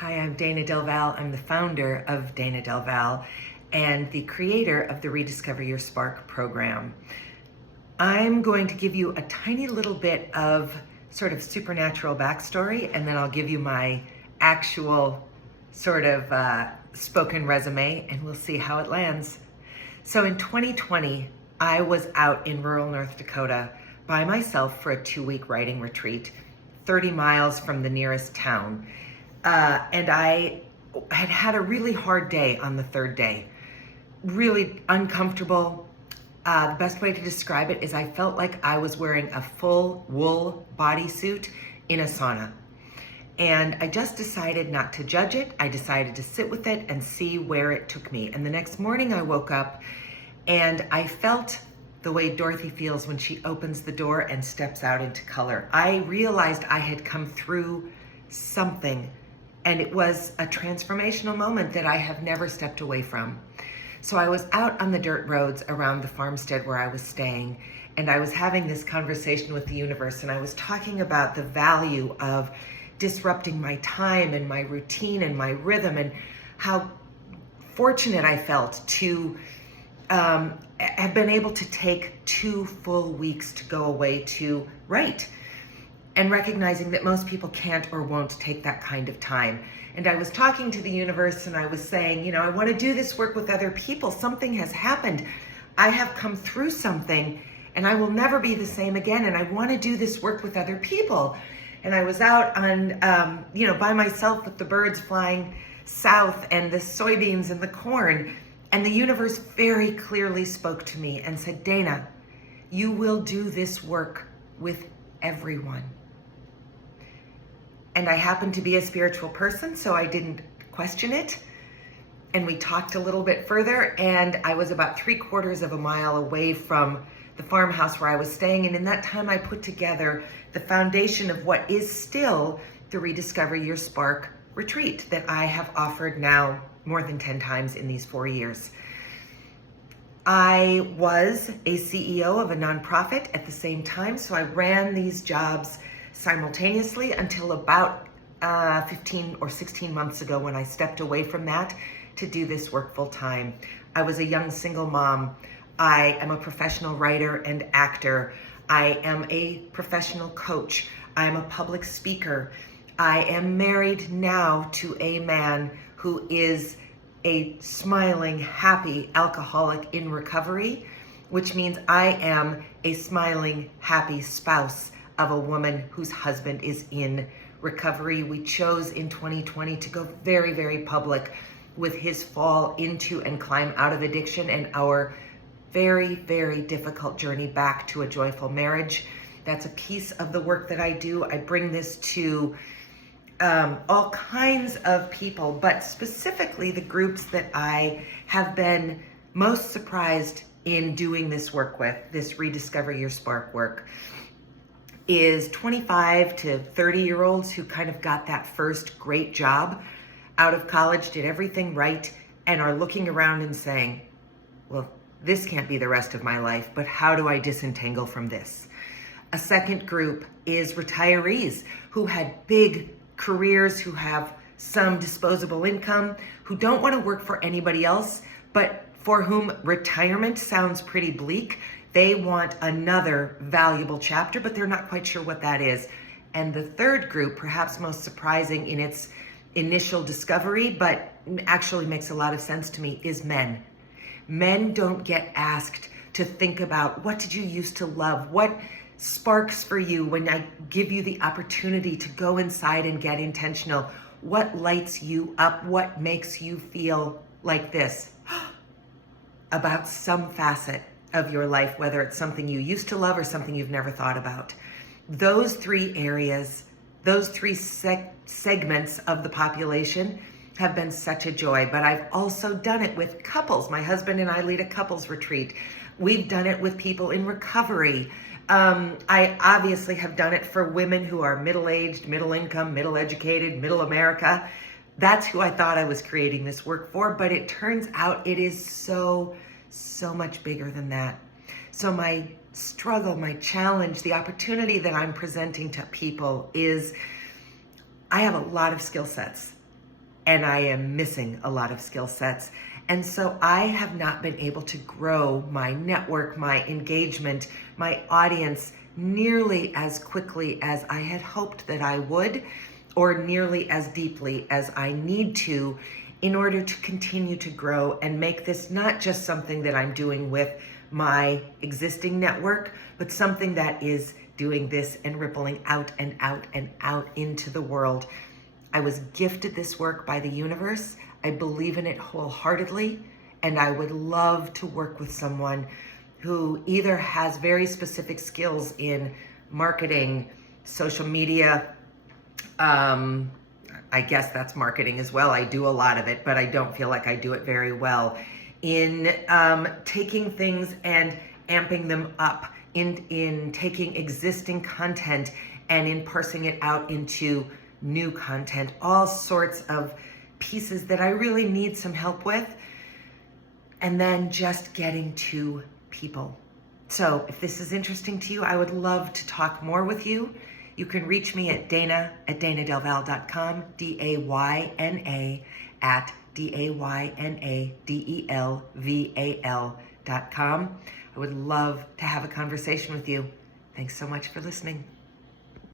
Hi, I'm Dayna Del Val. I'm the founder of Dayna Del Val and the creator of the Rediscover Your Spark program. I'm going to give you a tiny little bit of sort of supernatural backstory, and then I'll give you my actual sort of spoken resume, and we'll see how it lands. So in 2020, I was out in rural North Dakota by myself for a 2-week writing retreat, 30 miles from the nearest town. And I had had a really hard day on the third day, really uncomfortable. The best way to describe it is I felt like I was wearing a full wool bodysuit in a sauna. And I just decided not to judge it. I decided to sit with it and see where it took me. And the next morning I woke up and I felt the way Dorothy feels when she opens the door and steps out into color. I realized I had come through something, and it was a transformational moment that I have never stepped away from. So I was out on the dirt roads around the farmstead where I was staying, and I was having this conversation with the universe, and I was talking about the value of disrupting my time and my routine and my rhythm, and how fortunate I felt to have been able to take 2 full weeks to go away to write, and recognizing that most people can't or won't take that kind of time. And I was talking to the universe and I was saying, I want to do this work with other people. Something has happened. I have come through something and I will never be the same again. And I want to do this work with other people. And I was out on, by myself with the birds flying south and the soybeans and the corn. And the universe very clearly spoke to me and said, Dayna, you will do this work with everyone. And I happened to be a spiritual person, so I didn't question it. And we talked a little bit further, and I was about 3/4 of a mile away from the farmhouse where I was staying. And in that time, I put together the foundation of what is still the Rediscover Your Spark retreat that I have offered now more than 10 times in these 4 years. I was a CEO of a nonprofit at the same time, so I ran these jobs simultaneously until about 15 or 16 months ago when I stepped away from that to do this work full time. I was a young single mom. I am a professional writer and actor. I am a professional coach. I am a public speaker. I am married now to a man who is a smiling, happy alcoholic in recovery, which means I am a smiling, happy spouse of a woman whose husband is in recovery. We chose in 2020 to go very, very public with his fall into and climb out of addiction and our very, very difficult journey back to a joyful marriage. That's a piece of the work that I do. I bring this to all kinds of people, but specifically the groups that I have been most surprised in doing this work with, this Rediscover Your Spark work, is 25 to 30-year-olds who kind of got that first great job out of college, did everything right, and are looking around and saying, well, this can't be the rest of my life, but how do I disentangle from this? A second group is retirees who had big careers, who have some disposable income, who don't want to work for anybody else, but for whom retirement sounds pretty bleak. They want another valuable chapter, but they're not quite sure what that is. And the third group, perhaps most surprising in its initial discovery, but actually makes a lot of sense to me, is men. Men don't get asked to think about, what did you used to love? What sparks for you when I give you the opportunity to go inside and get intentional? What lights you up? What makes you feel like this about some facet of your life, whether it's something you used to love or something you've never thought about? Those 3 areas, those 3 segments of the population have been such a joy. But I've also done it with couples. My husband and I lead a couples retreat. We've done it with people in recovery. I obviously have done it for women who are middle-aged, middle-income, middle-educated, middle America. That's who I thought I was creating this work for, but it turns out it is so much bigger than that. So my struggle, my challenge, the opportunity that I'm presenting to people is I have a lot of skill sets. and I am missing a lot of skill sets. And so I have not been able to grow my network, my engagement, my audience nearly as quickly as I had hoped that I would, or nearly as deeply as I need to in order to continue to grow and make this not just something that I'm doing with my existing network, but something that is doing this and rippling out and out and out into the world. I was gifted this work by the universe. I believe in it wholeheartedly, and I would love to work with someone who either has very specific skills in marketing, social media. I guess that's marketing as well. I do a lot of it, but I don't feel like I do it very well. In taking things and amping them up, in taking existing content and in parsing it out into new content, all sorts of pieces that I really need some help with, and then just getting to people. So if this is interesting to you, I would love to talk more with you. You can reach me at dayna@daynadelval.com, DAYNA @DAYNADELVAL.com. I would love to have a conversation with you. Thanks so much for listening.